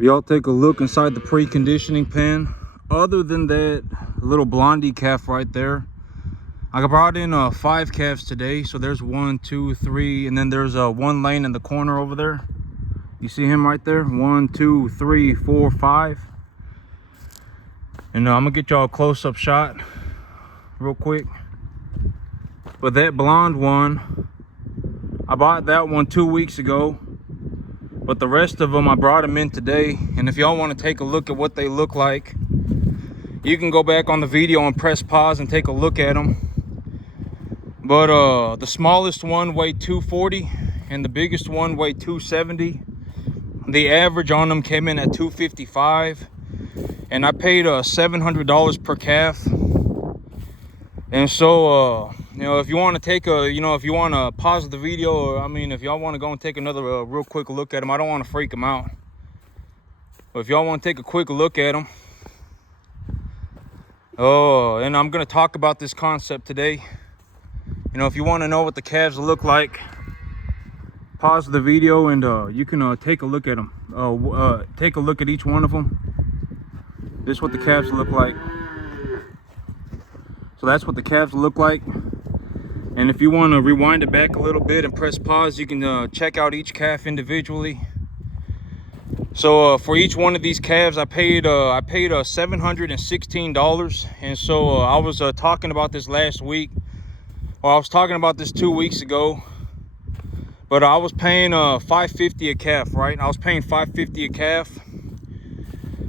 Y'all take a look inside the preconditioning pen. Other than that little blondie calf right there, I brought in 5 calves today. So there's 1, 2, 3, and then there's one laying in the corner over there. You see him right there? 1, 2, 3, 4, 5. And I'm gonna get y'all a close-up shot real quick. But that blonde one, I bought that one 2 weeks ago. But the rest of them, I brought them in today. And if y'all want to take a look at what they look like, you can go back on the video and press pause and take a look at them. But the smallest one weighed 240 and the biggest one weighed 270. The average on them came in at 255, and I paid $700 per calf. And so you know, if you want to take a, if you want to pause the video, or I mean, if y'all want to go and take another real quick look at them, I don't want to freak them out. But if y'all want to take a quick look at them, and I'm going to talk about this concept today. If you want to know what the calves look like, pause the video and you can take a look at them. Take a look at each one of them. This is what the calves look like. So that's what the calves look like. And if you want to rewind it back a little bit and press pause, you can check out each calf individually. So for each one of these calves, I paid $716. And so I was talking about this last week, or I was talking about this 2 weeks ago. But I was paying $550 a calf, right? I was paying $550 a calf.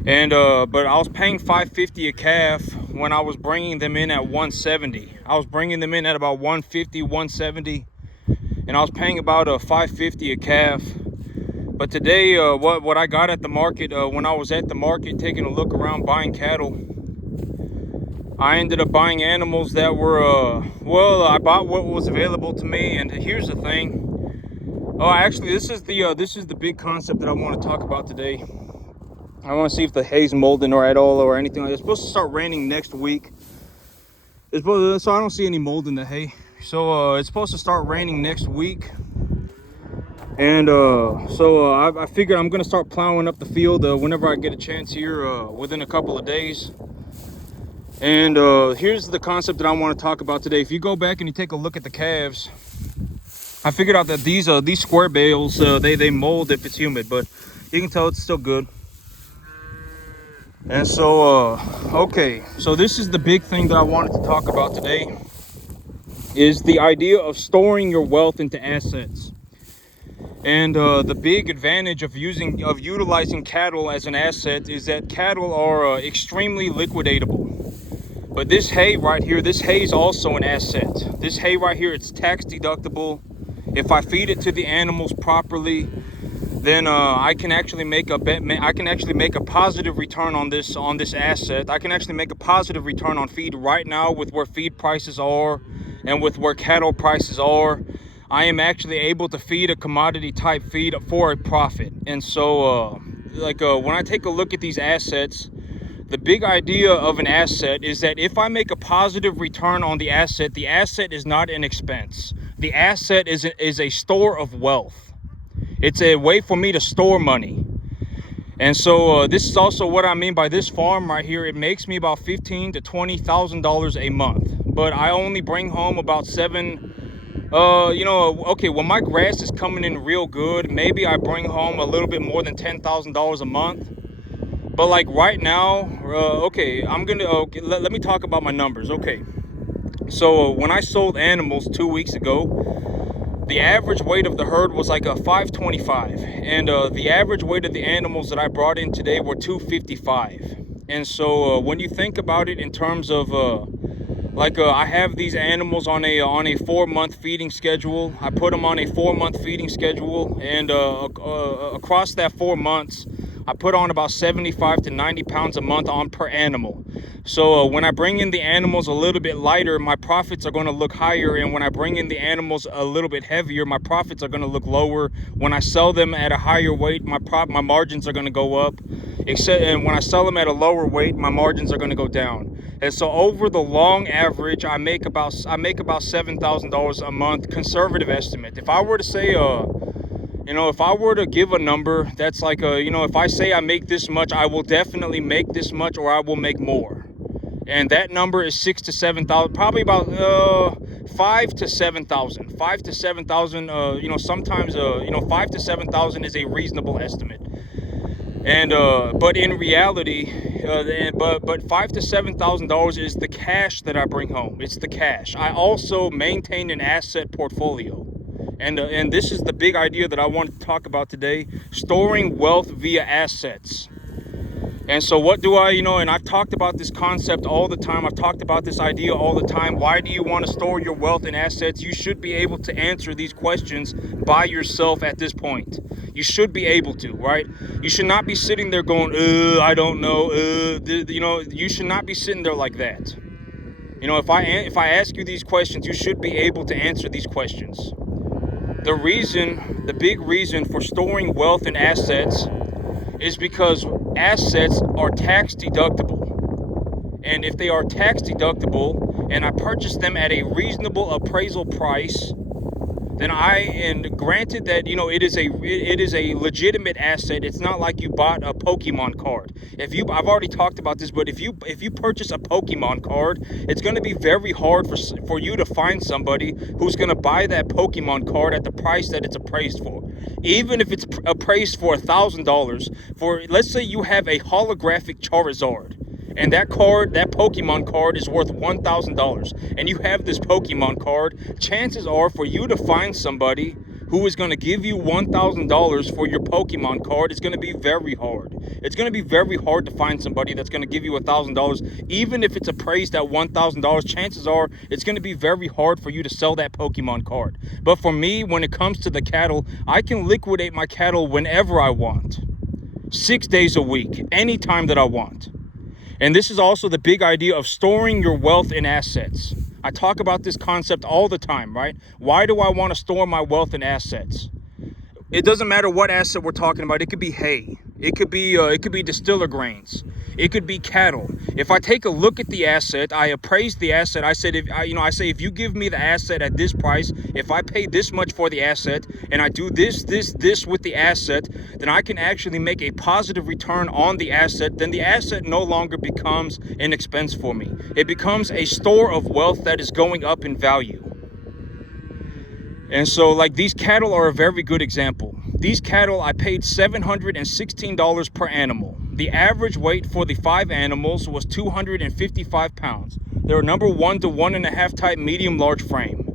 And but I was paying $550 a calf when I was bringing them in at 170. I was bringing them in at about 150, 170, and I was paying about $550 a calf. But today, what I got at the market, when I was at the market taking a look around buying cattle, I ended up buying animals that were well, I bought what was available to me. And here's the thing. Oh, actually, this is the big concept that I want to talk about today. I want to see if the hay's molding or at all or anything like that. It's supposed to start raining next week. So I don't see any mold in the hay. So it's supposed to start raining next week. And so I figured I'm going to start plowing up the field whenever I get a chance here within a couple of days. And here's the concept that I want to talk about today. If you go back and you take a look at the calves, I figured out that these square bales, they mold if it's humid, but you can tell it's still good. And so, okay, so this is the big thing that I wanted to talk about today, is the idea of storing your wealth into assets. And the big advantage of utilizing cattle as an asset is that cattle are extremely liquidatable. But this hay right here, this hay is also an asset. This hay right here, it's tax deductible. If I feed it to the animals properly, then I can actually make a positive return on this asset. I can actually make a positive return on feed right now with where feed prices are and with where cattle prices are. I am actually able to feed a commodity type feed for a profit. And so when I take a look at these assets, the big idea of an asset is that if I make a positive return on the asset is not an expense. The asset is a store of wealth. It's a way for me to store money. And so this is also what I mean by this farm right here. It makes me about $15,000 to $20,000 a month, but I only bring home about okay, when my grass is coming in real good, maybe I bring home a little bit more than $10,000 a month. But like right now, okay, let me talk about my numbers. Okay, so when I sold animals 2 weeks ago, the average weight of the herd was like a 525, and the average weight of the animals that I brought in today were 255. And so when you think about it in terms of I have these animals on a 4-month feeding schedule. I put them on a 4-month feeding schedule, and across that 4 months, I put on about 75 to 90 pounds a month on per animal. So when I bring in the animals a little bit lighter, my profits are going to look higher. And when I bring in the animals a little bit heavier, my profits are going to look lower. When I sell them at a higher weight, my margins are going to go up. And when I sell them at a lower weight, my margins are going to go down. And so over the long average, I make about $7,000 a month, conservative estimate. If I were to say If I were to give a number, that's like if I say I make this much, I will definitely make this much, or I will make more. And that number is 6,000 to 7,000, probably about 5,000 to 7,000. 5,000 to 7,000. Sometimes 5,000 to 7,000 is a reasonable estimate. And but in reality, but $5,000 to $7,000 is the cash that I bring home. It's the cash. I also maintain an asset portfolio. And this is the big idea that I want to talk about today: storing wealth via assets. And so what do I, and I've talked about this concept all the time. I've talked about this idea all the time. Why do you want to store your wealth in assets? You should be able to answer these questions by yourself at this point. You should be able to, right? You should not be sitting there going, I don't know. You should not be sitting there like that. If I ask you these questions, you should be able to answer these questions. The big reason for storing wealth in assets is because assets are tax deductible. And if they are tax deductible and I purchase them at a reasonable appraisal price, then and granted that it is a legitimate asset. It's not like you bought a Pokemon card. I've already talked about this, but if you purchase a Pokemon card, it's going to be very hard for you to find somebody who's going to buy that Pokemon card at the price that it's appraised for. Even if it's appraised for $1,000, let's say you have a holographic Charizard, and that Pokemon card is worth $1,000, and you have this Pokemon card, chances are for you to find somebody who is going to give you $1,000 for your Pokemon card, it's going to be very hard. It's going to be very hard to find somebody that's going to give you $1,000. Even if it's appraised at $1,000, chances are it's going to be very hard for you to sell that Pokemon card. But for me, when it comes to the cattle, I can liquidate my cattle whenever I want. 6 days a week, anytime that I want. And this is also the big idea of storing your wealth in assets. I talk about this concept all the time, right? Why do I want to store my wealth in assets? It doesn't matter what asset we're talking about. It could be hay. It could be distiller grains. It could be cattle. If I take a look at the asset, I appraise the asset. I said, if you give me the asset at this price, if I pay this much for the asset, and I do this with the asset, then I can actually make a positive return on the asset. Then the asset no longer becomes an expense for me. It becomes a store of wealth that is going up in value. And so, like, these cattle are a very good example. These cattle, I paid $716 per animal. The average weight for the 5 animals was 255 pounds. They're number 1 to 1.5 type medium large frame.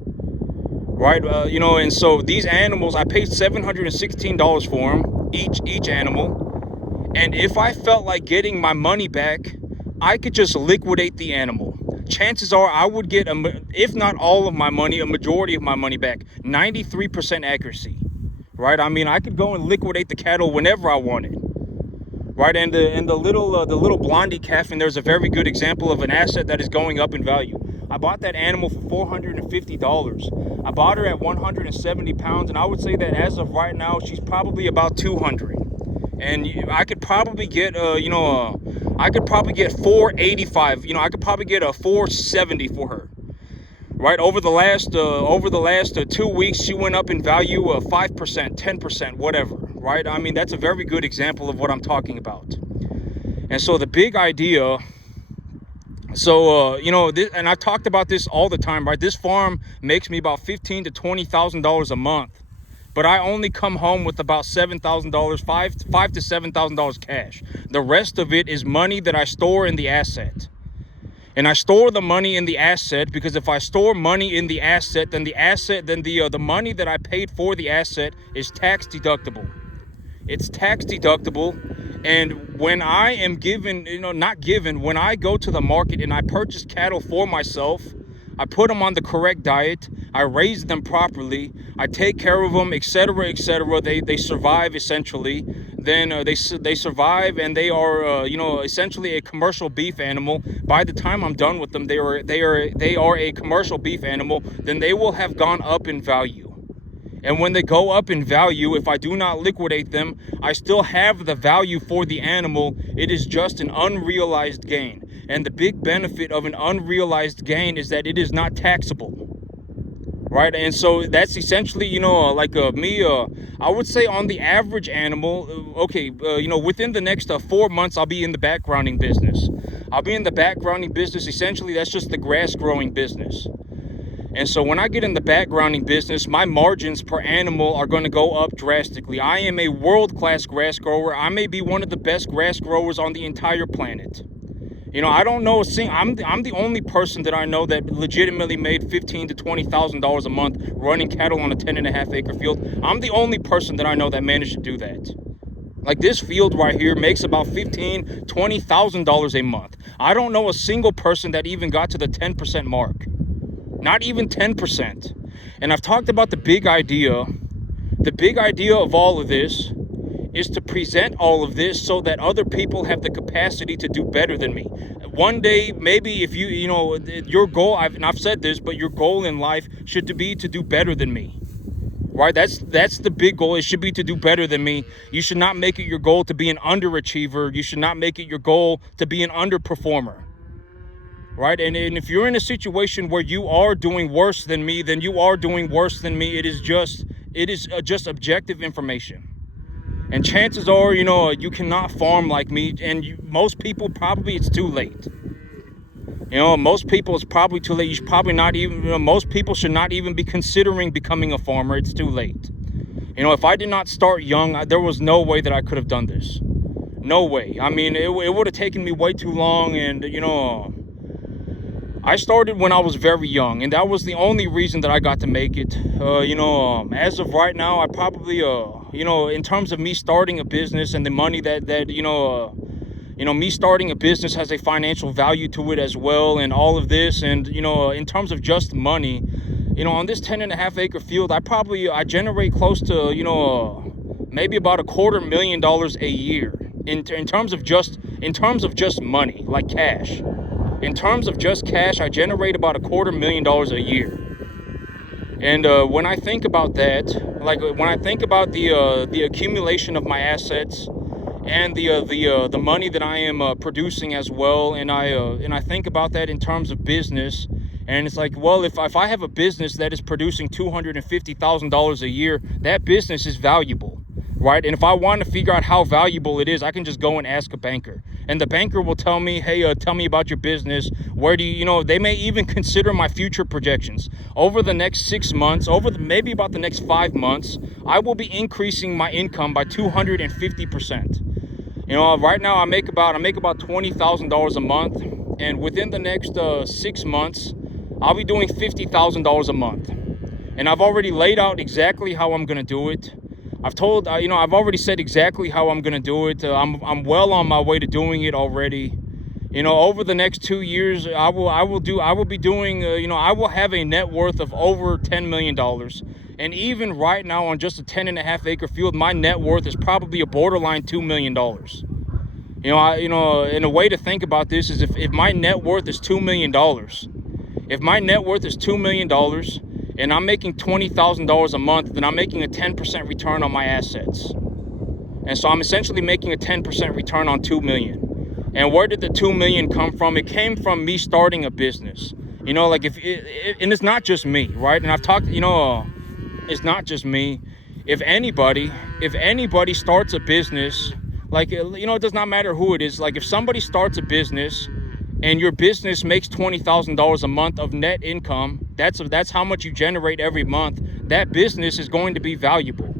Right? And so these animals, I paid $716 for them, each animal. And if I felt like getting my money back, I could just liquidate the animal. Chances are I would get, if not all of my money, a majority of my money back. 93% accuracy. Right? I mean, I could go and liquidate the cattle whenever I wanted. Right? And the little blondie calf, and there's a very good example of an asset that is going up in value. I bought that animal for $450. I bought her at 170 pounds, and I would say that as of right now, she's probably about 200. And I could probably get, I could probably get 485. I could probably get a 470 for her. Right, over the last 2 weeks, she went up in value of 5%, 10%, whatever. Right, I mean, that's a very good example of what I'm talking about. And so the big idea, and I've talked about this all the time. Right, this farm makes me about $15,000 to $20,000 a month, but I only come home with about $7,000, $5,000 to $7,000 cash. The rest of it is money that I store in the asset. And I store the money in the asset because if I store money in the asset, then the money that I paid for the asset is tax deductible. It's tax deductible. And when I am when I go to the market and I purchase cattle for myself, I put them on the correct diet, I raise them properly, I take care of them, etc., etc. They survive essentially. Then they survive, and they are essentially a commercial beef animal. By the time I'm done with them, they are a commercial beef animal. Then they will have gone up in value. And when they go up in value, if I do not liquidate them, I still have the value for the animal. It is just an unrealized gain. And the big benefit of an unrealized gain is that it is not taxable. right? And so that's essentially, I would say on the average animal, within the next 4 months, I'll be in the backgrounding business. I'll be in the backgrounding business. Essentially, that's just the grass growing business. And so when I get in the backgrounding business, my margins per animal are going to go up drastically. I am a world-class grass grower. I may be one of the best grass growers on the entire planet. I don't know I'm the only person that I know that legitimately made $15,000 to $20,000 a month running cattle on a 10.5 acre field. I'm the only person that I know that managed to do that. Like, this field right here makes about $15,000 to $20,000 a month. I don't know a single person that even got to the 10% mark. Not even 10%. And I've talked about the big idea. The big idea of all of this is to present all of this so that other people have the capacity to do better than me. One day, maybe if your goal, I've said this, but your goal in life should be to do better than me, right? That's the big goal. It should be to do better than me. You should not make it your goal to be an underachiever. You should not make it your goal to be an underperformer, right? And if you're in a situation where you are doing worse than me, then you are doing worse than me. It is just objective information. And chances are, you cannot farm like me. And most people, probably it's too late. Most people, it's probably too late. You should probably not even, most people should not even be considering becoming a farmer. It's too late. If I did not start young, there was no way that I could have done this. No way. I mean, it would have taken me way too long. And, I started when I was very young, and that was the only reason that I got to make it. As of right now, I probably, in terms of me starting a business and the money that me starting a business has a financial value to it as well, and all of this, and in terms of just money, on this 10.5 acre field, I generate close to maybe about $250,000 a year in terms of just money, like cash. In terms of just cash, I generate about $250,000 a year. And when I think about that, like when I think about the accumulation of my assets and the money that I am producing as well, and I think about that in terms of business, and it's like, well, if I have a business that is producing $250,000 a year, that business is valuable, right? And if I want to figure out how valuable it is, I can just go and ask a banker. And the banker will tell me, hey, tell me about your business. Where do they may even consider my future projections. Over the next 6 months, maybe about the next 5 months, I will be increasing my income by 250%. Right now I make about $20,000 a month. And within the next 6 months, I'll be doing $50,000 a month. And I've already laid out exactly how I'm going to do it. I've already said exactly how I'm going to do it. I'm well on my way to doing it already. Over the next 2 years, I will have a net worth of over $10 million. And even right now on just a 10.5 acre field, my net worth is probably a borderline $2 million. And a way to think about this is if my net worth is $2 million, and I'm making $20,000 a month, then I'm making a 10% return on my assets. And so I'm essentially making a 10% return on $2 million. And where did the $2 million come from? It came from me starting a business. And it's not just me, right? And I've talked, it's not just me. If anybody starts a business, it does not matter who it is. Like, if somebody starts a business and your business makes $20,000 a month of net income, that's how much you generate every month. That business is going to be valuable.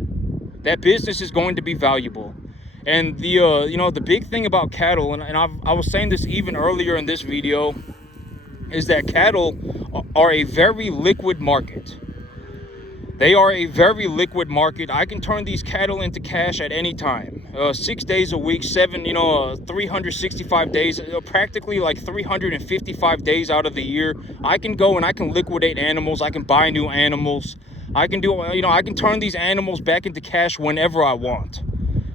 And the big thing about cattle, and I was saying this even earlier in this video, is that cattle are a very liquid market. They are a very liquid market. I can turn these cattle into cash at any time. 6 days a week, 365 days, practically like 355 days out of the year. I can go and I can liquidate animals. I can buy new animals. I can turn these animals back into cash whenever I want.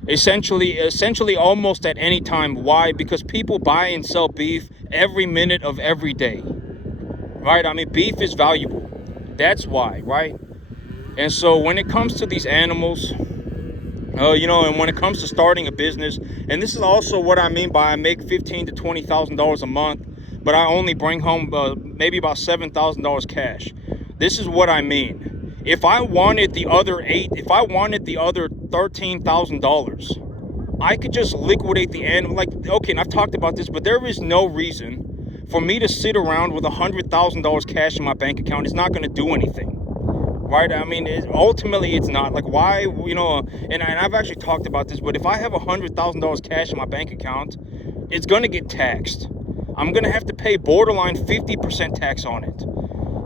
Essentially almost at any time. Why? Because people buy and sell beef every minute of every day, right? I mean, beef is valuable. That's why, right? And so when it comes to these animals, and when it comes to starting a business, and this is also what I mean by I make $15,000 to $20,000 a month, but I only bring home maybe about $7,000 cash. This is what I mean. If I wanted the other $13,000, I could just liquidate the animal. Like, okay, and I've talked about this, but there is no reason for me to sit around with $100,000 cash in my bank account. It's not going to do anything, right? I mean, ultimately, it's not. Like, why, and I've actually talked about this, but if I have $100,000 cash in my bank account, it's going to get taxed. I'm going to have to pay borderline 50% tax on it.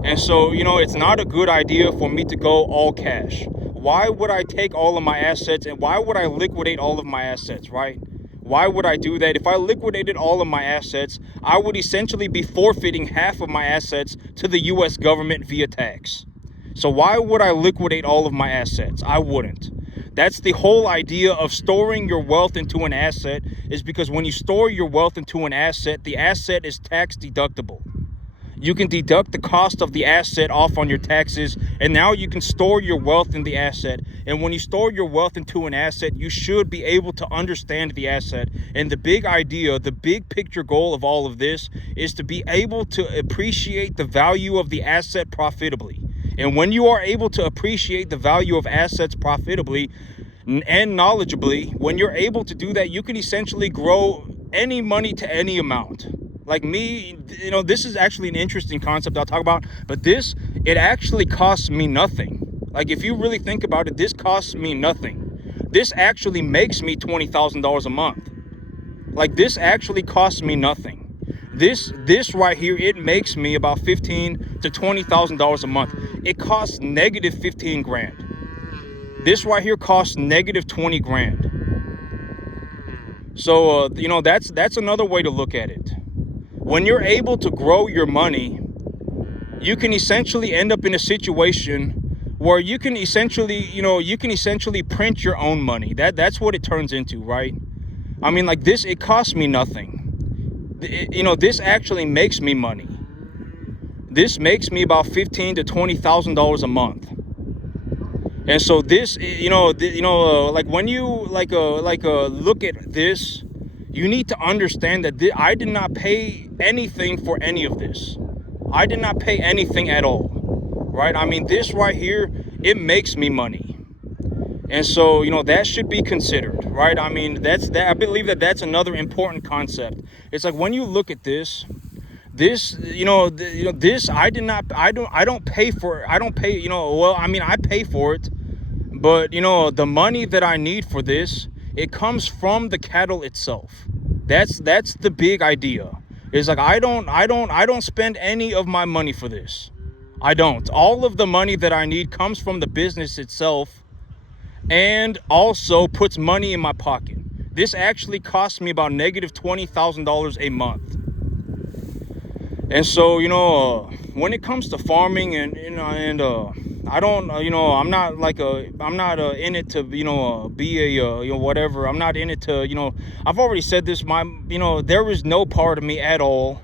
And so, it's not a good idea for me to go all cash. Why would I take all of my assets, and why would I liquidate all of my assets, right? Why would I do that? If I liquidated all of my assets, I would essentially be forfeiting half of my assets to the US government via tax. So why would I liquidate all of my assets? I wouldn't. That's the whole idea of storing your wealth into an asset, is because when you store your wealth into an asset, the asset is tax deductible. You can deduct the cost of the asset off on your taxes, and now you can store your wealth in the asset. And when you store your wealth into an asset, you should be able to understand the asset. And the big idea, the big picture goal of all of this is to be able to appreciate the value of the asset profitably. And when you are able to appreciate the value of assets profitably and knowledgeably, when you're able to do that, you can essentially grow any money to any amount. Like me, this is actually an interesting concept I'll talk about, but it actually costs me nothing. Like, if you really think about it, this costs me nothing. This actually makes me $20,000 a month. Like, this actually costs me nothing. This right here, it makes me about $15,000 to $20,000 a month. It costs negative 15 grand. This right here costs negative 20 grand. So, that's another way to look at it. When you're able to grow your money, you can essentially end up in a situation where you can essentially print your own money. That's what it turns into, right? I mean, like this, it costs me nothing. This actually makes me money. This makes me about $15,000 to $20,000 a month. And so this, like when you look at this, you need to understand that I did not pay anything for any of this. I did not pay anything at all, right? I mean, this right here, it makes me money. And so, that should be considered, right? I mean, I believe that's another important concept. It's like when you look at this, this, I don't pay for, I pay for it, but, the money that I need for this, it comes from the cattle itself. That's the big idea. It's like I don't spend any of my money for this. I don't. All of the money that I need comes from the business itself, and also puts money in my pocket. This actually costs me about negative $20,000 a month. And so, when it comes to farming I don't, I'm not in it to, be a, whatever. I'm not in it to, I've already said this, there is no part of me at all.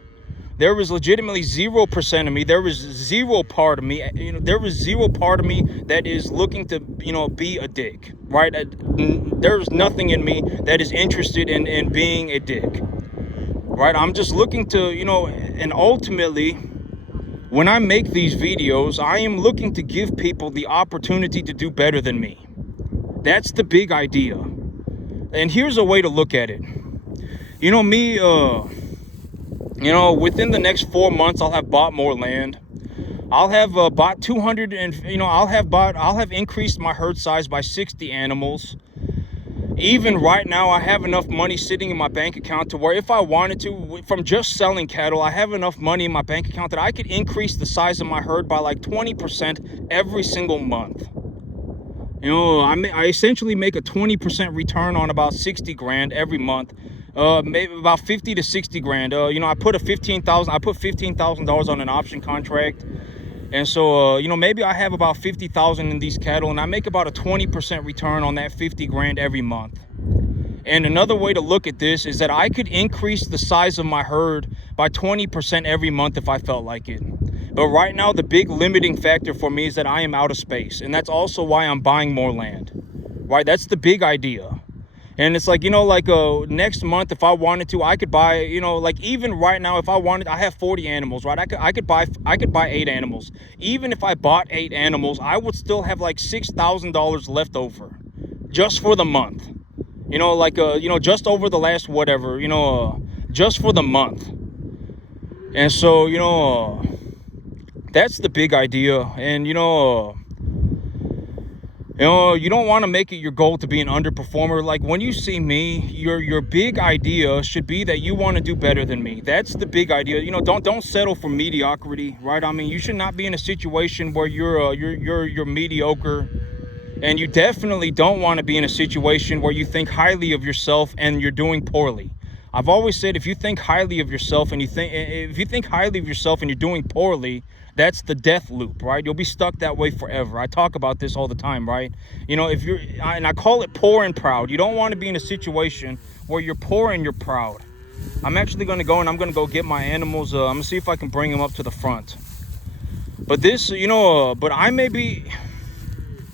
There is legitimately 0% of me. There is zero part of me, there is zero part of me that is looking to, be a dick, right? There's nothing in me that is interested in being a dick, right? I'm just looking to, and ultimately, when I make these videos, I am looking to give people the opportunity to do better than me. That's the big idea. And here's a way to look at it. Within the next 4 months, I'll have bought more land. I'll have bought 200 and, I'll have increased my herd size by 60 animals. Even right now, I have enough money sitting in my bank account to where if I wanted to, from just selling cattle, I have enough money in my bank account that I could increase the size of my herd by like 20% every single month. I essentially make a 20% return on about 60 grand every month. Maybe about 50 to 60 grand. I put $15,000 on an option contract. And so, maybe I have about 50,000 in these cattle, and I make about a 20% return on that 50 grand every month. And another way to look at this is that I could increase the size of my herd by 20% every month if I felt like it. But right now, the big limiting factor for me is that I am out of space. And that's also why I'm buying more land, right? That's the big idea. And it's like, next month, if I wanted to, I could buy, like even right now, if I wanted, I have 40 animals, right? I could buy 8 animals. Even if I bought 8 animals, I would still have like $6,000 left over just for the month. Just over the last whatever, just for the month. And so, that's the big idea. And, you don't want to make it your goal to be an underperformer. Like when you see me, your big idea should be that you want to do better than me. That's the big idea. Don't settle for mediocrity, right? I mean, you should not be in a situation where you're mediocre, and you definitely don't want to be in a situation where you think highly of yourself and you're doing poorly. I've always said, if you think highly of yourself and you're doing poorly, that's the death loop, right? You'll be stuck that way forever. I talk about this all the time, right? And I call it poor and proud. You don't want to be in a situation where you're poor and you're proud. I'm actually going to go and I'm going to go get my animals. I'm going to see if I can bring them up to the front. But this, but I may be...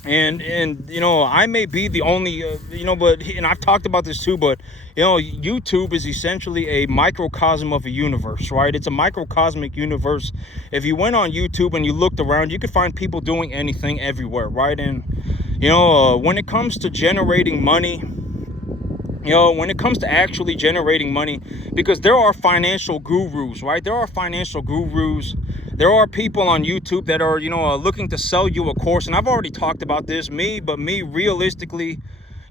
And I may be the only, and I've talked about this too, but, YouTube is essentially a microcosm of a universe, right? It's a microcosmic universe. If you went on YouTube and you looked around, you could find people doing anything everywhere, right? And, when it comes to generating money, when it comes to actually generating money, because there are financial gurus, right? There are financial gurus. There are people on YouTube that are, looking to sell you a course. And I've already talked about this, realistically,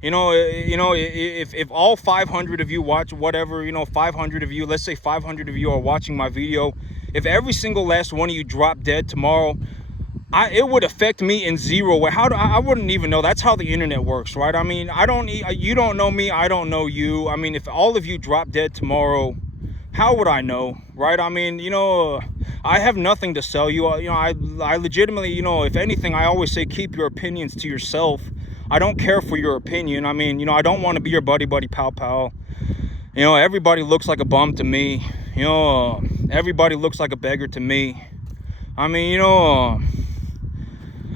if all 500 of you watch whatever, 500 of you, let's say 500 of you are watching my video, if every single last one of you drop dead tomorrow, it would affect me in zero way. I wouldn't even know. That's how the internet works, right? I mean, you don't know me, I don't know you. I mean, if all of you drop dead tomorrow, how would I know, right? I mean, I have nothing to sell you. I legitimately, if anything, I always say keep your opinions to yourself. I don't care for your opinion. I mean, I don't want to be your buddy pal. Everybody looks like a bum to me. Everybody looks like a beggar to me. I mean,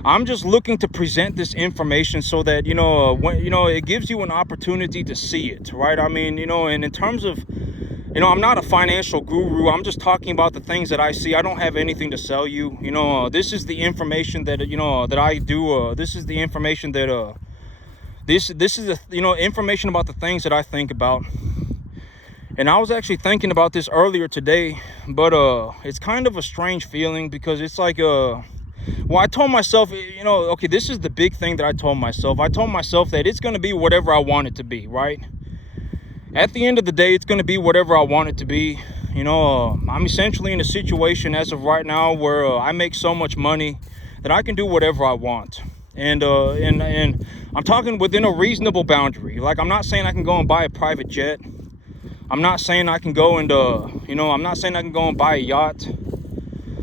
I'm just looking to present this information so that, it gives you an opportunity to see it, right? I mean, and in terms of, I'm not a financial guru. I'm just talking about the things that I see. I don't have anything to sell you. This is the information that, that I do. This is the information that, this is, information about the things that I think about. And I was actually thinking about this earlier today, but, it's kind of a strange feeling because it's like, I told myself, okay, this is the big thing that I told myself. I told myself that it's going to be whatever I want it to be, right? At the end of the day, it's going to be whatever I want it to be. I'm essentially in a situation as of right now where I make so much money that I can do whatever I want. And I'm talking within a reasonable boundary. Like, I'm not saying I can go and buy a private jet. I'm not saying I can go and, I'm not saying I can go and buy a yacht.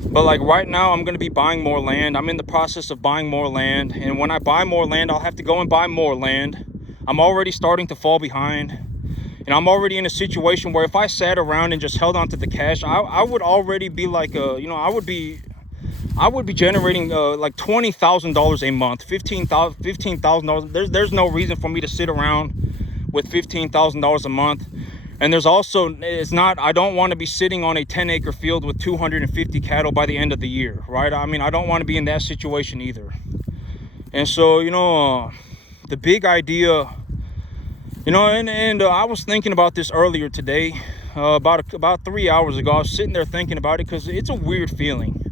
But like right now, I'm going to be buying more land. I'm in the process of buying more land. And when I buy more land, I'll have to go and buy more land. I'm already starting to fall behind. And I'm already in a situation where if I sat around and just held on to the cash, I would already be like, I would be generating like $20,000 a month, $15,000. There's no reason for me to sit around with $15,000 a month. And there's also, I don't want to be sitting on a 10-acre field with 250 cattle by the end of the year, right? I mean, I don't want to be in that situation either. And so, the big idea, and I was thinking about this earlier today, about 3 hours ago. I was sitting there thinking about it because it's a weird feeling.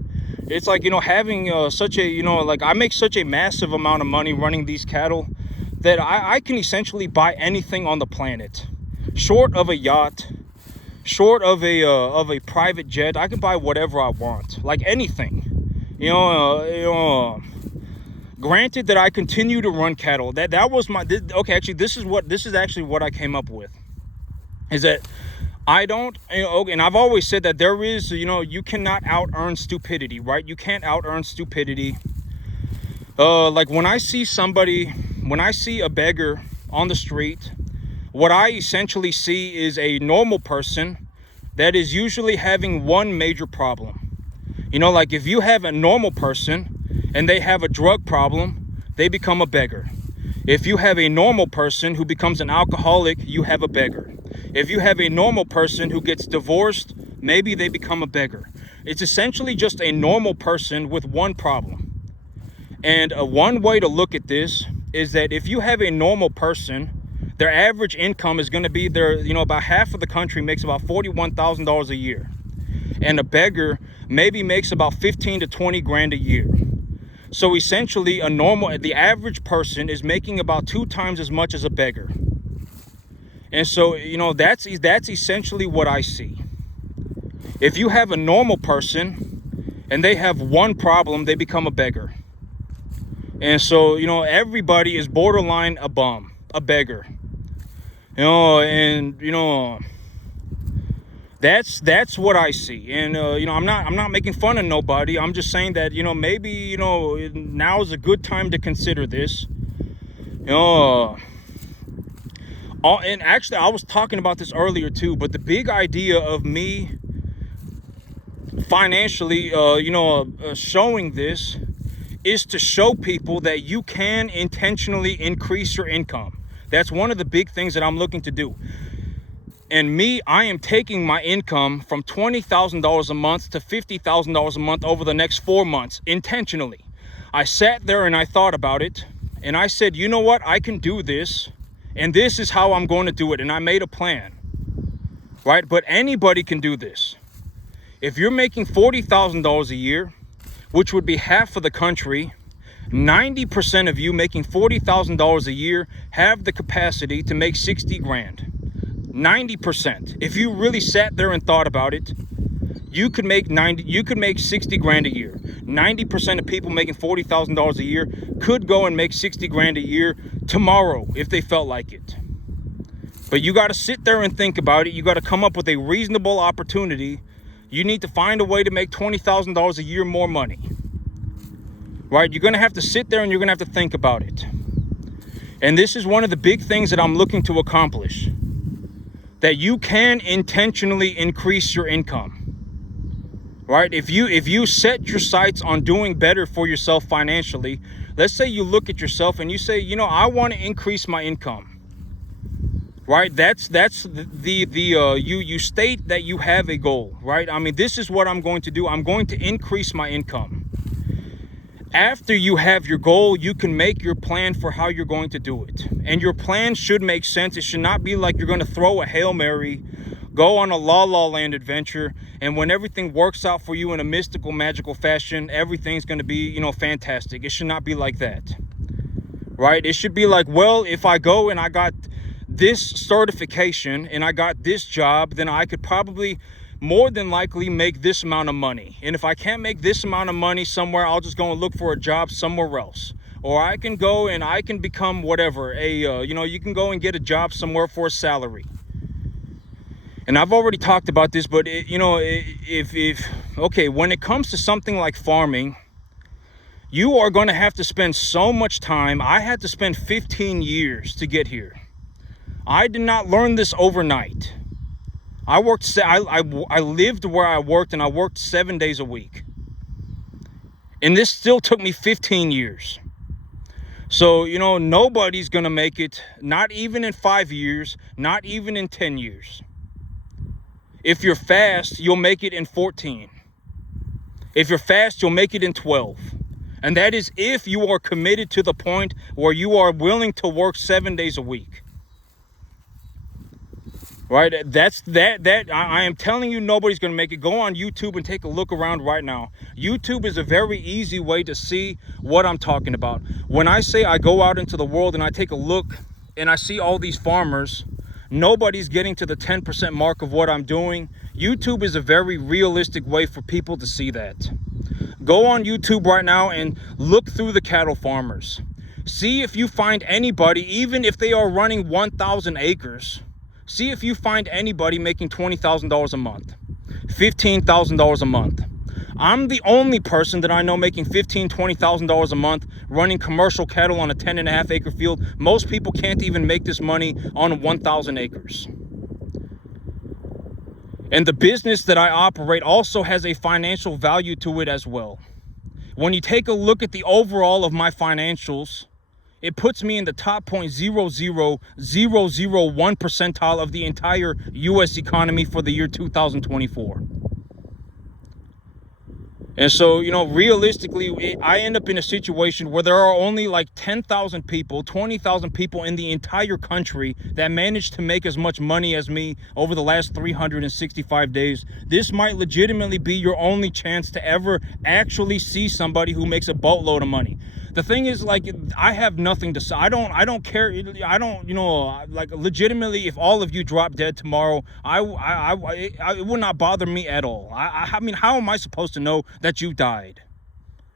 It's like, having such a, like I make such a massive amount of money running these cattle that I can essentially buy anything on the planet. Short of a yacht, short of a private jet, I can buy whatever I want, like anything. Granted that I continue to run cattle. That was my okay. Actually, this is actually what I came up with. Is that I don't, and I've always said that there is, you cannot out earn stupidity, right? You can't out earn stupidity. Like when I see a beggar on the street, what I essentially see is a normal person that is usually having one major problem. Like if you have a normal person and they have a drug problem, they become a beggar. If you have a normal person who becomes an alcoholic, you have a beggar. If you have a normal person who gets divorced, maybe they become a beggar. It's essentially just a normal person with one problem. And one way to look at this is that if you have a normal person, their average income is going to be about half of the country makes about $41,000 a year. And a beggar maybe makes about 15 to 20 grand a year. So essentially the average person is making about 2 times as much as a beggar. And so, that's essentially what I see. If you have a normal person and they have one problem, they become a beggar. And so, everybody is borderline a bum, a beggar. That's what I see. And I'm not making fun of nobody. I'm just saying that maybe now is a good time to consider this. And actually I was talking about this earlier too, but the big idea of me financially showing this is to show people that you can intentionally increase your income. That's one of the big things that I'm looking to do. And I am taking my income from $20,000 a month to $50,000 a month over the next 4 months intentionally. I sat there and I thought about it and I said, you know what, I can do this and this is how I'm going to do it. And I made a plan, right? But anybody can do this. If you're making $40,000 a year, which would be half of the country, 90% of you making $40,000 a year have the capacity to make 60 grand. 90%. If you really sat there and thought about it, you could make 60 grand a year. 90% of people making $40,000 a year could go and make 60 grand a year tomorrow if they felt like it. But you got to sit there and think about it. You got to come up with a reasonable opportunity. You need to find a way to make $20,000 a year more money. Right? You're going to have to sit there and you're going to have to think about it. And this is one of the big things that I'm looking to accomplish. That you can intentionally increase your income. Right? If you set your sights on doing better for yourself financially, let's say you look at yourself and you say, I want to increase my income. Right? That's you state that you have a goal, right? I mean, this is what I'm going to do. I'm going to increase my income. After you have your goal, you can make your plan for how you're going to do it. And your plan should make sense. It should not be like you're going to throw a Hail Mary, go on a La La Land adventure, and when everything works out for you in a mystical, magical fashion, everything's going to be, fantastic. It should not be like that. Right? It should be like, well, if I go and I got this certification and I got this job, then I could probably more than likely make this amount of money. And if I can't make this amount of money somewhere, I'll just go and look for a job somewhere else. Or I can go and I can become whatever, you can go and get a job somewhere for a salary. And I've already talked about this, but when it comes to something like farming, you are going to have to spend so much time. I had to spend 15 years to get here. I did not learn this overnight. I lived where I worked, and I worked 7 days a week. And this still took me 15 years. So, nobody's going to make it, not even in 5 years, not even in 10 years. If you're fast, you'll make it in 14. If you're fast, you'll make it in 12. And that is if you are committed to the point where you are willing to work 7 days a week. Right? I am telling you, nobody's going to make it. Go on YouTube and take a look around right now. YouTube is a very easy way to see what I'm talking about. When I say I go out into the world and I take a look and I see all these farmers, nobody's getting to the 10% mark of what I'm doing. YouTube is a very realistic way for people to see that. Go on YouTube right now and look through the cattle farmers. See if you find anybody, even if they are running 1,000 acres, see if you find anybody making $20,000 a month, $15,000 a month. I'm the only person that I know making $15,000, $20,000 a month running commercial cattle on a 10.5 acre field. Most people can't even make this money on 1,000 acres. And the business that I operate also has a financial value to it as well. When you take a look at the overall of my financials, It puts me in the top 0.00001 percentile of the entire U.S. economy for the year 2024. And so, realistically, I end up in a situation where there are only like 10,000 people, 20,000 people in the entire country that managed to make as much money as me over the last 365 days. This might legitimately be your only chance to ever actually see somebody who makes a boatload of money. The thing is, like, I have nothing to say. I don't care. I don't, like, legitimately, if all of you drop dead tomorrow, it would not bother me at all. I mean, how am I supposed to know that you died?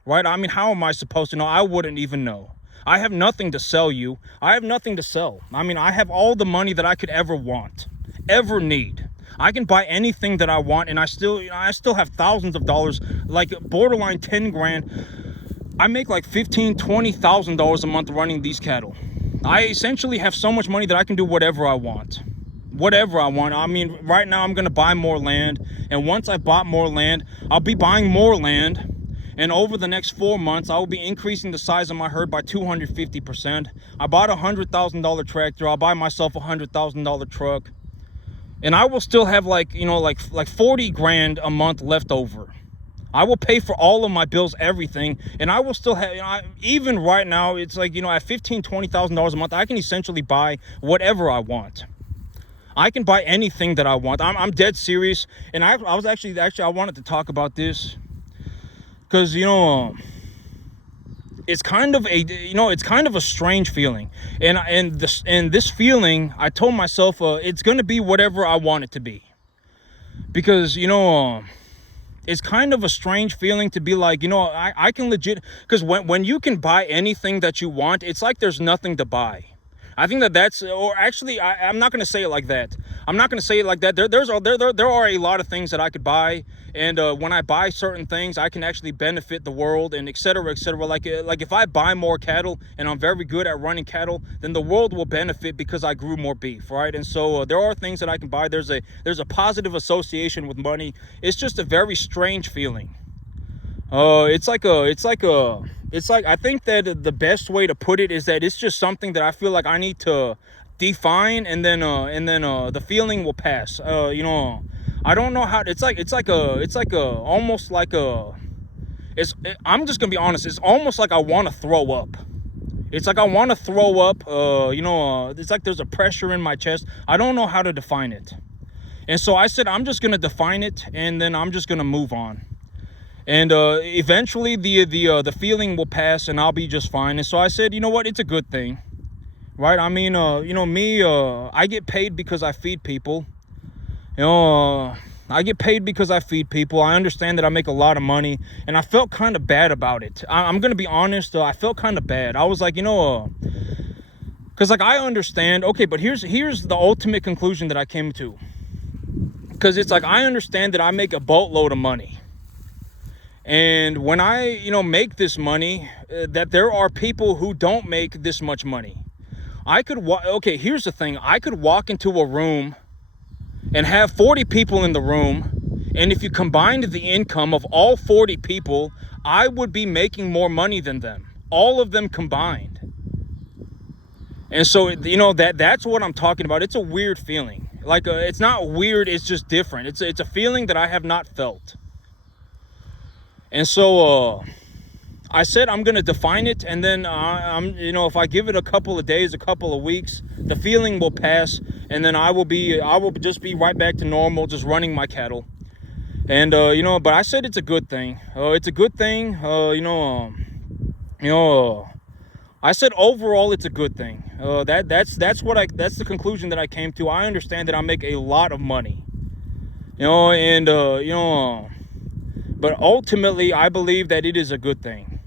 Right? I mean, how am I supposed to know? I wouldn't even know. I have nothing to sell you. I have nothing to sell. I mean, I have all the money that I could ever want, ever need. I can buy anything that I want, and I still have thousands of dollars, like borderline 10 grand. I make like $15,000, $20,000 a month running these cattle. I essentially have so much money that I can do whatever I want. Whatever I want. I mean, right now I'm going to buy more land. And once I bought more land, I'll be buying more land. And over the next 4 months, I will be increasing the size of my herd by 250%. I bought a $100,000 tractor. I'll buy myself a $100,000 truck. And I will still have like 40 grand a month left over. I will pay for all of my bills, everything, and I will still have, even right now, it's like, at $15,000, $20,000 a month, I can essentially buy whatever I want. I can buy anything that I want. I'm dead serious, and I was actually, I wanted to talk about this, because, it's kind of a strange feeling, and this feeling, I told myself, it's going to be whatever I want it to be, because, it's kind of a strange feeling to be like, I can legit, because when you can buy anything that you want, it's like there's nothing to buy. I think that's, or actually, I'm not going to say it like that. I'm not going to say it like that. There are a lot of things that I could buy, and when I buy certain things, I can actually benefit the world, and et cetera, et cetera. Like if I buy more cattle and I'm very good at running cattle, then the world will benefit because I grew more beef, right? And so there are things that I can buy. There's a positive association with money. It's just a very strange feeling. I think that the best way to put it is that it's just something that I feel like I need to define, and then the feeling will pass. I don't know how. I'm just gonna be honest. It's almost like I want to throw up. It's like I want to throw up. It's like there's a pressure in my chest. I don't know how to define it, and so I said I'm just gonna define it, and then I'm just gonna move on. And eventually the feeling will pass, and I'll be just fine. And so I said, you know what? It's a good thing, right? I mean, I get paid because I feed people. I get paid because I feed people. I understand that I make a lot of money, and I felt kind of bad about it. I'm gonna be honest. I felt kind of bad. I was like, because like I understand. Okay, but here's the ultimate conclusion that I came to. Because it's like I understand that I make a boatload of money. And when I, make this money, that there are people who don't make this much money. Okay, here's the thing. I could walk into a room and have 40 people in the room. And if you combined the income of all 40 people, I would be making more money than them. All of them combined. And so, that's what I'm talking about. It's a weird feeling. Like, it's not weird. It's just different. It's a feeling that I have not felt. And so I said I'm going to define it, and then if I give it a couple of days, a couple of weeks, the feeling will pass, and then I will just be right back to normal, just running my cattle. And but I said it's a good thing. It's a good thing. I said overall it's a good thing. That's the conclusion that I came to. I understand that I make a lot of money. But ultimately, I believe that it is a good thing.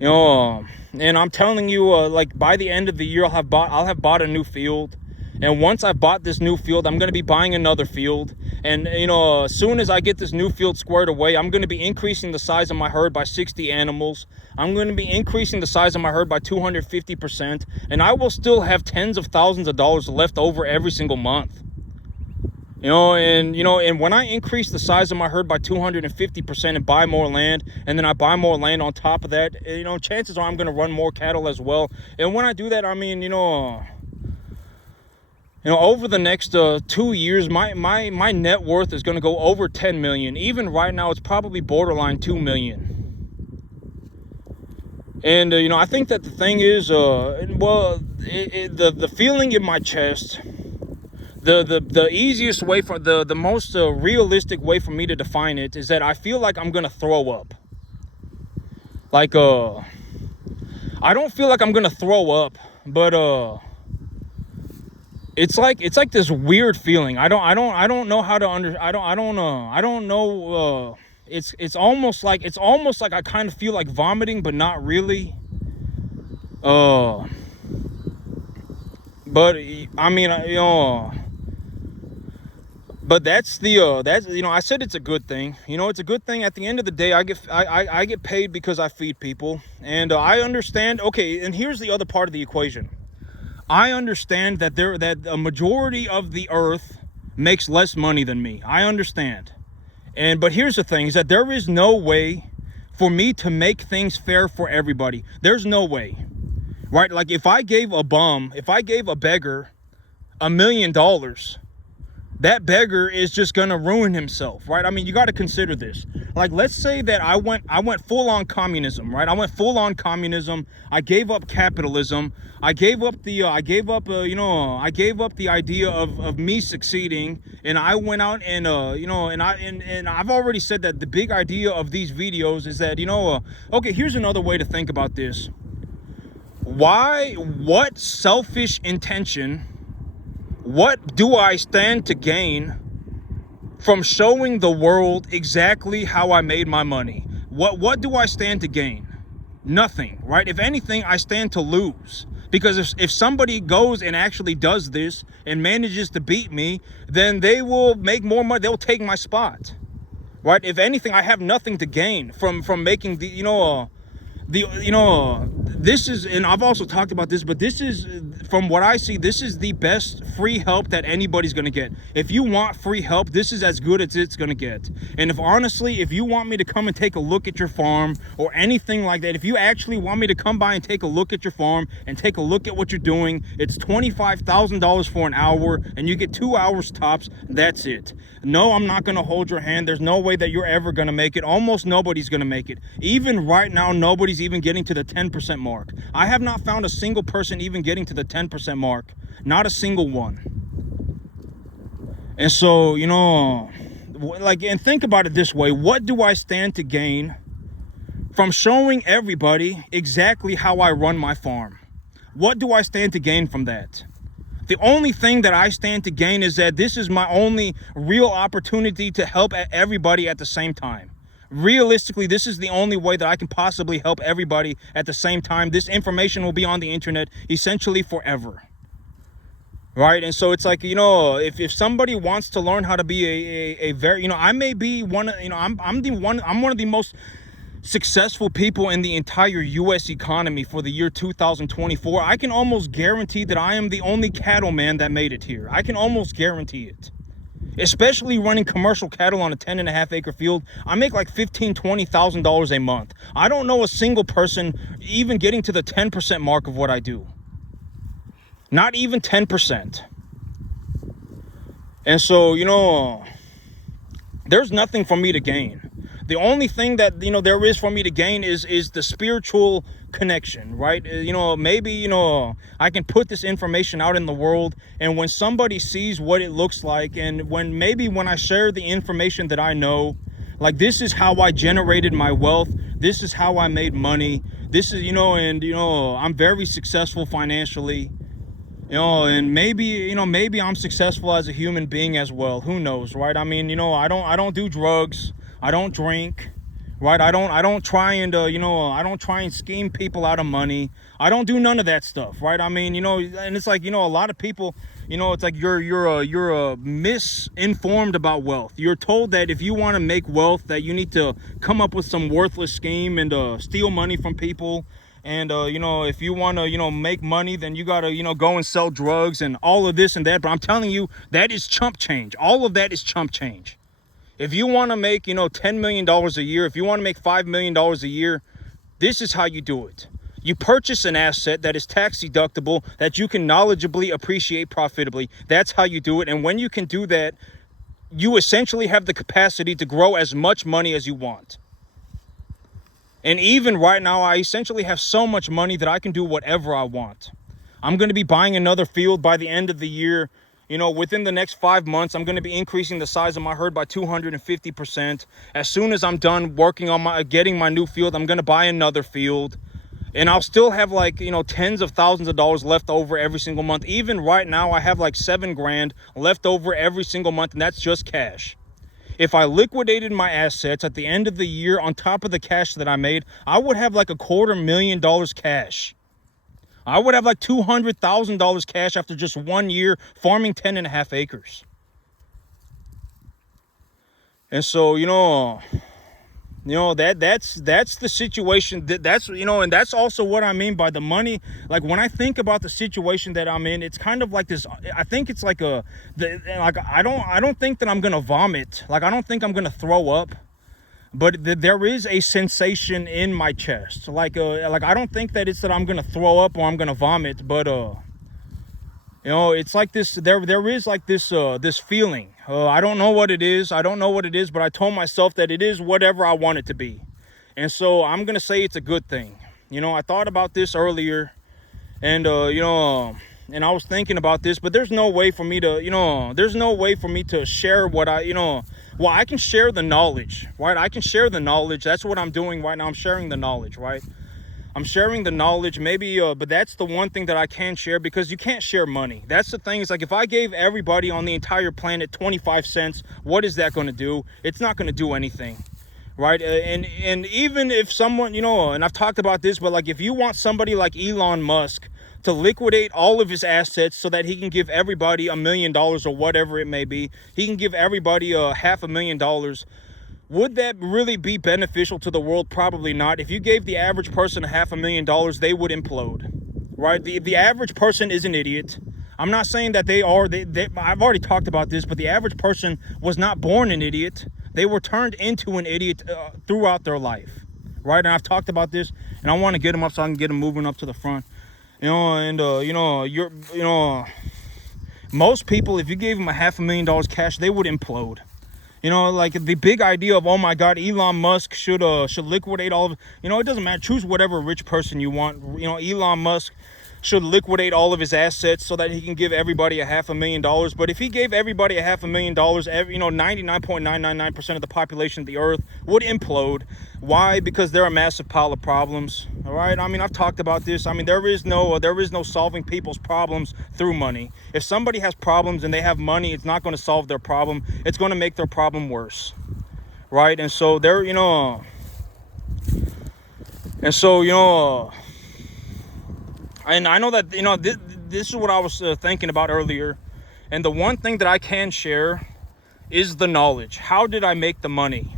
And I'm telling you, like by the end of the year, I'll have bought a new field. And once I've bought this new field, I'm going to be buying another field. And, as soon as I get this new field squared away, I'm going to be increasing the size of my herd by 60 animals. I'm going to be increasing the size of my herd by 250%. And I will still have tens of thousands of dollars left over every single month. And when I increase the size of my herd by 250% and buy more land, and then I buy more land on top of that, chances are I'm going to run more cattle as well. And when I do that, I mean, over the next 2 years, my net worth is going to go over 10 million. Even right now, it's probably borderline 2 million. And I think that the thing is, the feeling in my chest, the easiest way, for the most realistic way for me to define it, is that I feel like I'm gonna throw up. Like I don't feel like I'm gonna throw up, but it's like this weird feeling. I don't know how to I don't know. It's almost like I kind of feel like vomiting, but not really. But I mean, but that's I said it's a good thing. It's a good thing. At the end of the day, I get paid because I feed people, and I understand. Okay, and here's the other part of the equation. I understand that a majority of the earth makes less money than me. I understand. But here's the thing, is that there is no way for me to make things fair for everybody. There's no way, right? Like if I gave a beggar $1 million, that beggar is just gonna ruin himself, right? I mean, you got to consider this. Like, let's say that I went full on communism, right? I went full on communism. I gave up capitalism. I gave up the idea of me succeeding, and I went out and and I've already said that the big idea of these videos is that okay, here's another way to think about this. What selfish intention? What do I stand to gain from showing the world exactly how I made my money? What do I stand to gain? Nothing, right? If anything, I stand to lose. Because if somebody goes and actually does this and manages to beat me, then they will make more money. They'll take my spot, right? If anything, I have nothing to gain from making this is, and I've also talked about this, but this is, from what I see, this is the best free help that anybody's going to get. If you want free help, this is as good as it's going to get. And if you want me to come and take a look at your farm or anything like that, if you actually want me to come by and take a look at your farm and take a look at what you're doing, it's $25,000 for an hour, and you get 2 hours tops. That's it. No, I'm not going to hold your hand. There's no way that you're ever going to make it. Almost nobody's going to make it. Even right now, nobody's even getting to the 10% mark. I have not found a single person even getting to the 10% mark. Not a single one. And so, and think about it this way. What do I stand to gain from showing everybody exactly how I run my farm? What do I stand to gain from that? The only thing that I stand to gain is that this is my only real opportunity to help everybody at the same time. Realistically, this is the only way that I can possibly help everybody at the same time. This information will be on the internet essentially forever. Right? And so it's like, if somebody wants to learn how to be a very, I may be one, I'm one of the most successful people in the entire U.S. economy for the year 2024. I can almost guarantee that I am the only cattleman that made it here. I can almost guarantee it. Especially running commercial cattle on a 10.5 acre field, I make like $15,000-$20,000 a month. I don't know a single person even getting to the 10% mark of what I do. Not even 10%. And so, there's nothing for me to gain. The only thing that, there is for me to gain is the spiritual connection, right? Maybe, I can put this information out in the world, and when somebody sees what it looks like, and when I share the information that I know, like, this is how I generated my wealth, this is how I made money, this is, I'm very successful financially, and maybe I'm successful as a human being as well. Who knows, right? I mean, I don't do drugs. I don't drink, right? I don't try and I don't try and scheme people out of money. I don't do none of that stuff, right? I mean, and it's like, a lot of people, it's like you're misinformed about wealth. You're told that if you want to make wealth, that you need to come up with some worthless scheme and steal money from people And, if you want to, make money, then you got to, go and sell drugs and all of this and that. But I'm telling you, that is chump change. All of that is chump change. If you want to make, $10 million a year, if you want to make $5 million a year, this is how you do it. You purchase an asset that is tax deductible, that you can knowledgeably appreciate profitably. That's how you do it. And when you can do that, you essentially have the capacity to grow as much money as you want. And even right now, I essentially have so much money that I can do whatever I want. I'm going to be buying another field by the end of the year. Within the next 5 months, I'm going to be increasing the size of my herd by 250%. As soon as I'm done working on getting my new field, I'm going to buy another field. And I'll still have tens of thousands of dollars left over every single month. Even right now, I have like $7,000 left over every single month, and that's just cash. If I liquidated my assets at the end of the year on top of the cash that I made, I would have like $250,000 cash. I would have like $200,000 cash after just 1 year farming 10.5 acres. And so, that's the situation. That's and that's also what I mean by the money. Like when I think about the situation that I'm in, it's kind of like this. I think it's like I don't think that I'm gonna vomit. Like I don't think I'm gonna throw up. But there is a sensation in my chest. Like I don't think that it's that I'm gonna throw up or I'm gonna vomit. But it's like this. There is like this this feeling. I don't know what it is. But I told myself that it is whatever I want it to be. And so I'm going to say it's a good thing. I thought about this earlier and, and I was thinking about this, but there's no way for me to, share what well, I can share the knowledge, right? I can share the knowledge. That's what I'm doing right now. I'm sharing the knowledge, right? I'm sharing the knowledge, maybe, but that's the one thing that I can share, because you can't share money. That's the thing. It's like if I gave everybody on the entire planet 25 cents, what is that going to do? It's not going to do anything, right? And even if someone, and I've talked about this, but like if you want somebody like Elon Musk to liquidate all of his assets so that he can give everybody $1 million or whatever it may be, he can give everybody $500,000. Would that really be beneficial to the world? Probably not. If you gave the average person $500,000, they would implode, right? The average person is an idiot. I'm not saying that they are. I've already talked about this, but the average person was not born an idiot. They were turned into an idiot throughout their life, right? And I've talked about this, and I want to get them up so I can get them moving up to the front, most people, if you gave them $500,000 cash, they would implode. Like the big idea of, oh my God, Elon Musk should liquidate all of it. It doesn't matter. Choose whatever rich person you want. Elon Musk should liquidate all of his assets so that he can give everybody $500,000. But if he gave everybody $500,000, 99.999% of the population of the earth would implode. Why? Because they're a massive pile of problems. All right. I've talked about this. There is no solving people's problems through money. If somebody has problems and they have money, it's not going to solve their problem. It's going to make their problem worse. Right. And so and I know that, this is what I was thinking about earlier. And the one thing that I can share is the knowledge. How did I make the money?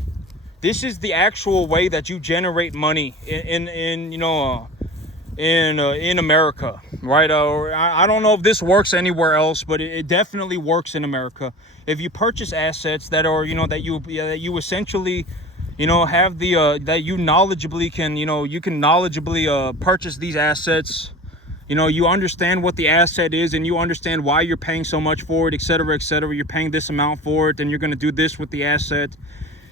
This is the actual way that you generate money in America, right? I don't know if this works anywhere else, but it definitely works in America. If you purchase assets that are, that you essentially, have that you knowledgeably can, you can knowledgeably purchase these assets. You understand what the asset is, and you understand why you're paying so much for it, et cetera, et cetera. You're paying this amount for it, and you're going to do this with the asset.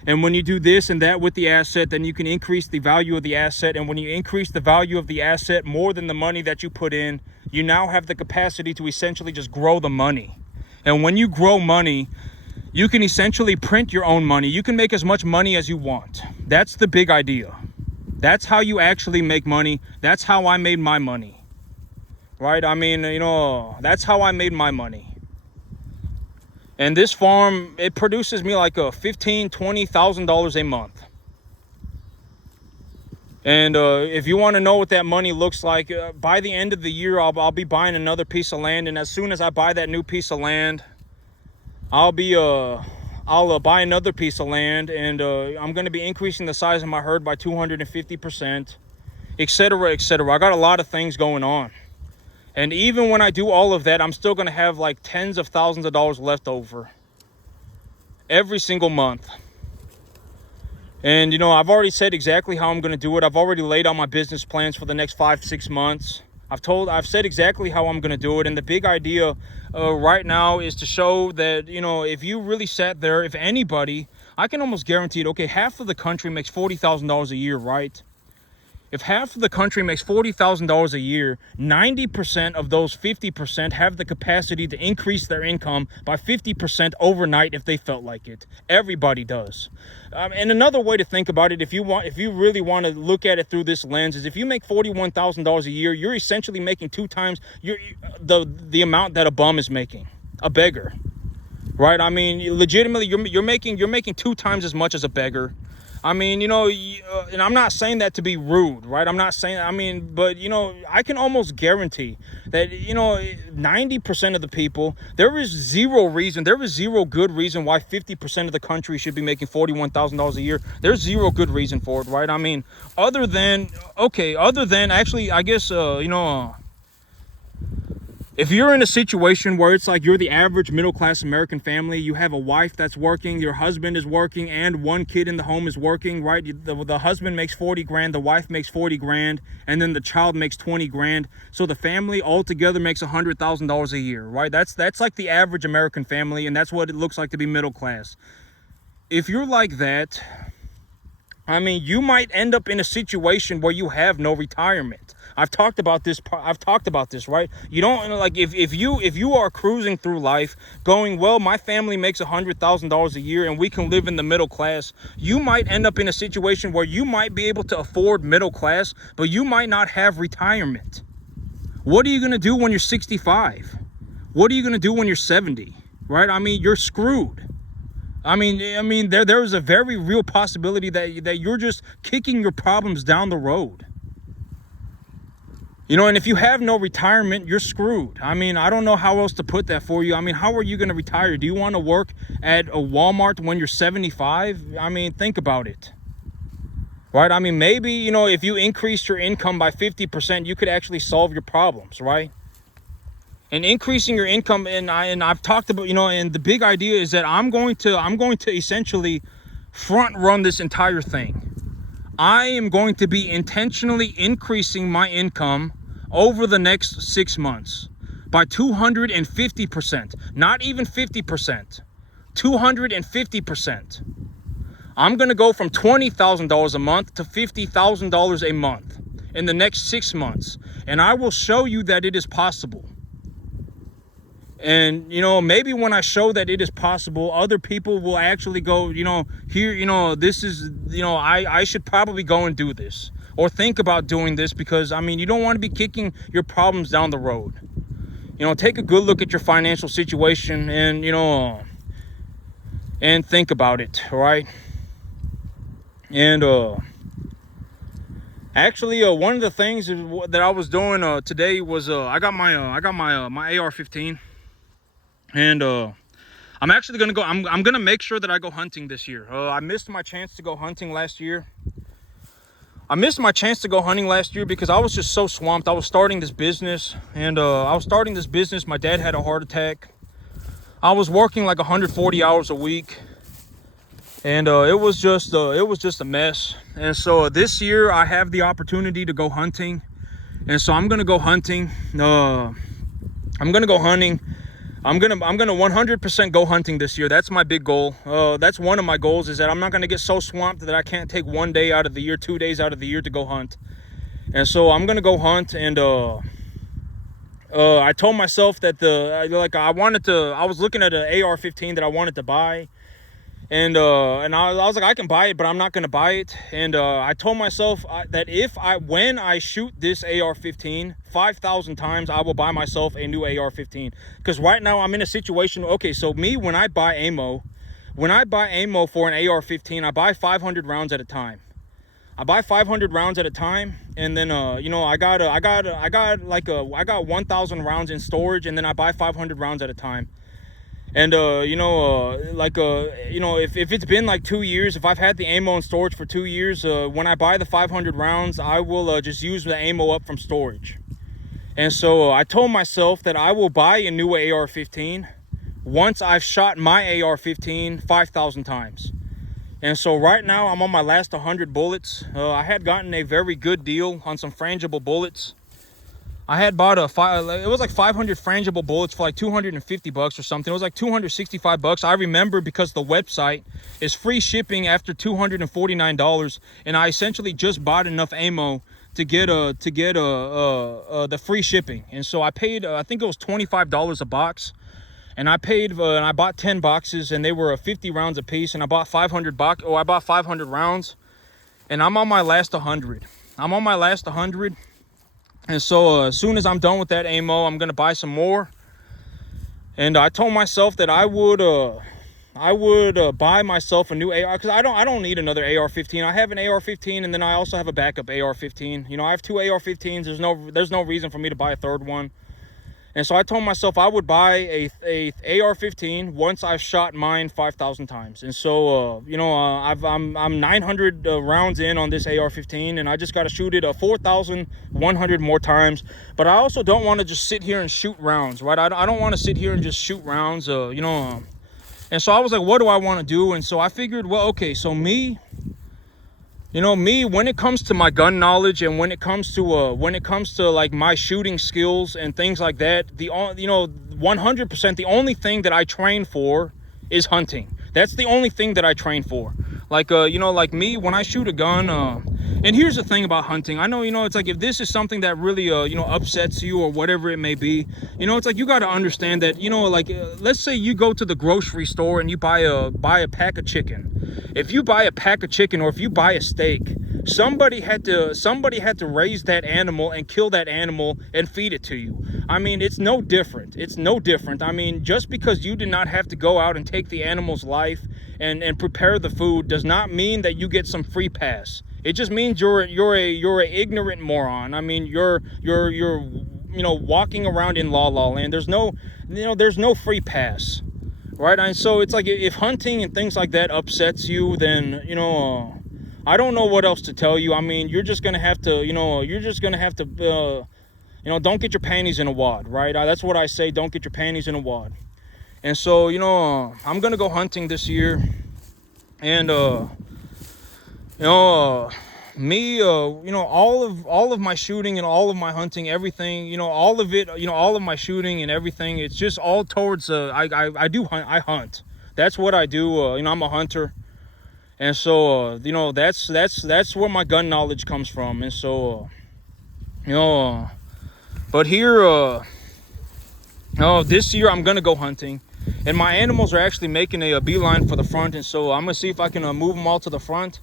And when you do this and that with the asset, then you can increase the value of the asset. And when you increase the value of the asset more than the money that you put in, you now have the capacity to essentially just grow the money. And when you grow money, you can essentially print your own money. You can make as much money as you want. That's the big idea. That's how you actually make money. That's how I made my money. Right? That's how I made my money. And this farm, it produces me like $15,000, $20,000 a month. And if you want to know what that money looks like, by the end of the year, I'll be buying another piece of land. And as soon as I buy that new piece of land, I'll buy another piece of land, and I'm going to be increasing the size of my herd by 250%. etc., etc. I got a lot of things going on. And even when I do all of that, I'm still going to have like tens of thousands of dollars left over every single month. And, I've already said exactly how I'm going to do it. I've already laid out my business plans for the next 5-6 months. I've said exactly how I'm going to do it. And the big idea right now is to show that, if you really sat there, if anybody, I can almost guarantee it, okay, half of the country makes $40,000 a year, right? If half of the country makes $40,000 a year, 90% of those 50% have the capacity to increase their income by 50% overnight if they felt like it. Everybody does. And another way to think about it, if you really want to look at it through this lens, is if you make $41,000 a year, you're essentially making 2 times the amount that a bum is making, a beggar, right? I mean, legitimately, you're making 2 times as much as a beggar. I mean, and I'm not saying that to be rude, right? But, I can almost guarantee that, 90% of the people, there is zero good reason why 50% of the country should be making $41,000 a year. There's zero good reason for it, right? I mean, other than actually, I guess, if you're in a situation where it's like you're the average middle-class American family, you have a wife that's working, your husband is working, and 1 kid in the home is working, right? The husband makes 40 grand, the wife makes 40 grand, and then the child makes 20 grand. So the family altogether makes $100,000 a year, right? That's like the average American family, and that's what it looks like to be middle class. If you're like that, I mean, you might end up in a situation where you have no retirement. I've talked about this, right? You don't, like, if you are cruising through life going, well, my family makes $100,000 a year and we can live in the middle class, you might end up in a situation where you might be able to afford middle class, but you might not have retirement. What are you going to do when you're 65? What are you going to do when you're 70, right? I mean, you're screwed. I mean, there is a very real possibility that you're just kicking your problems down the road. And if you have no retirement, you're screwed. I mean, I don't know how else to put that for you. I mean, how are you going to retire? Do you want to work at a Walmart when you're 75? I mean, think about it. Right? I mean, maybe, if you increase your income by 50%, you could actually solve your problems, right? And increasing your income, and I've talked about, and the big idea is that I'm going to essentially front run this entire thing. I am going to be intentionally increasing my income over the next 6 months by 250%, not even 50%, 250%. I'm going to go from $20,000 a month to $50,000 a month in the next 6 months. And I will show you that it is possible. And, maybe when I show that it is possible, other people will actually go, this is, I should probably go and do this or think about doing this because, I mean, you don't want to be kicking your problems down the road. Take a good look at your financial situation and, and think about it, right? And, actually, one of the things that I was doing today was I got my AR-15. And I'm actually gonna go. I'm gonna make sure that I go hunting this year. I missed my chance to go hunting last year. Because I was just so swamped. I was starting this business, and my dad had a heart attack. I was working like 140 hours a week, and it was just a mess. And so this year I have the opportunity to go hunting, and so I'm gonna go hunting. I'm gonna 100% go hunting this year. That's my big goal. That's one of my goals, is that I'm not going to get so swamped that I can't take 1 day out of the year, 2 days out of the year to go hunt. And so I'm going to go hunt. And I told myself that I was looking at an AR-15 that I wanted to buy. And I was like, I can buy it, but I'm not going to buy it. And I told myself that when I shoot this AR-15 5,000 times, I will buy myself a new AR-15. Because right now I'm in a situation, okay, so when I buy ammo for an AR-15, I buy 500 rounds at a time. And then, I got 1,000 rounds in storage, and then I buy 500 rounds at a time. And if it's been like 2 years, if I've had the ammo in storage for 2 years, when I buy the 500 rounds, I will just use the ammo up from storage. And so I told myself that I will buy a new AR-15 once I've shot my AR-15 5,000 times. And so right now I'm on my last 100 bullets. I had gotten a very good deal on some frangible bullets. I had bought it was like 500 frangible bullets for like $250 or something. It was like $265. I remember because the website is free shipping after $249, and I essentially just bought enough ammo to get the free shipping. And so I paid I think it was $25 a box. And I paid, and I bought 10 boxes, and they were 50 rounds a piece. And I bought 500 rounds, and I'm on my last 100. And so as soon as I'm done with that ammo, I'm gonna buy some more. And I told myself that I would buy myself a new AR, because I don't need another AR-15. I have an AR-15, and then I also have a backup AR-15. You know, I have two AR-15s. There's no reason for me to buy a third one. And so I told myself I would buy a AR-15 once I've shot mine 5,000 times. And so, I'm 900 rounds in on this AR-15, and I just got to shoot it 4,100 more times. But I also don't want to just sit here and shoot rounds, right? I don't want to sit here and just shoot rounds, And so I was like, what do I want to do? And so I figured, well, okay, so me, when it comes to my gun knowledge, and when it comes to like my shooting skills and things like that, 100% the only thing that I train for is hunting. That's the only thing that I train for. Like like me, when I shoot a gun, and here's the thing about hunting. I know, it's like, if this is something that really upsets you or whatever it may be, it's like, you got to understand that, let's say you go to the grocery store and you buy a pack of chicken. If you buy a pack of chicken, or if you buy a steak, somebody had to raise that animal and kill that animal and feed it to you. I mean, it's no different. I mean, just because you did not have to go out and take the animal's life and prepare the food does not mean that you get some free pass. It just means you're a ignorant moron. I mean, you're walking around in la la land. There's no free pass, right? And so it's like, if hunting and things like that upsets you, then I don't know what else to tell you. I mean, you're just gonna have to don't get your panties in a wad, right? That's what I say. Don't get your panties in a wad. And so I'm gonna go hunting this year, and all of my shooting and all of my hunting, everything, all of it, all of my shooting and everything, it's just all towards I hunt. That's what I do. I'm a hunter. And so that's where my gun knowledge comes from. And so but here this year I'm gonna go hunting, and my animals are actually making a beeline for the front. And so I'm gonna see if I can move them all to the front.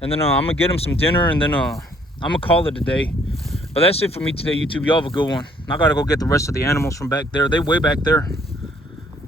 And then I'm gonna get them some dinner, and then I'm gonna call it a day. But that's it for me today, YouTube. Y'all have a good one. I gotta go get the rest of the animals from back there. They way back there.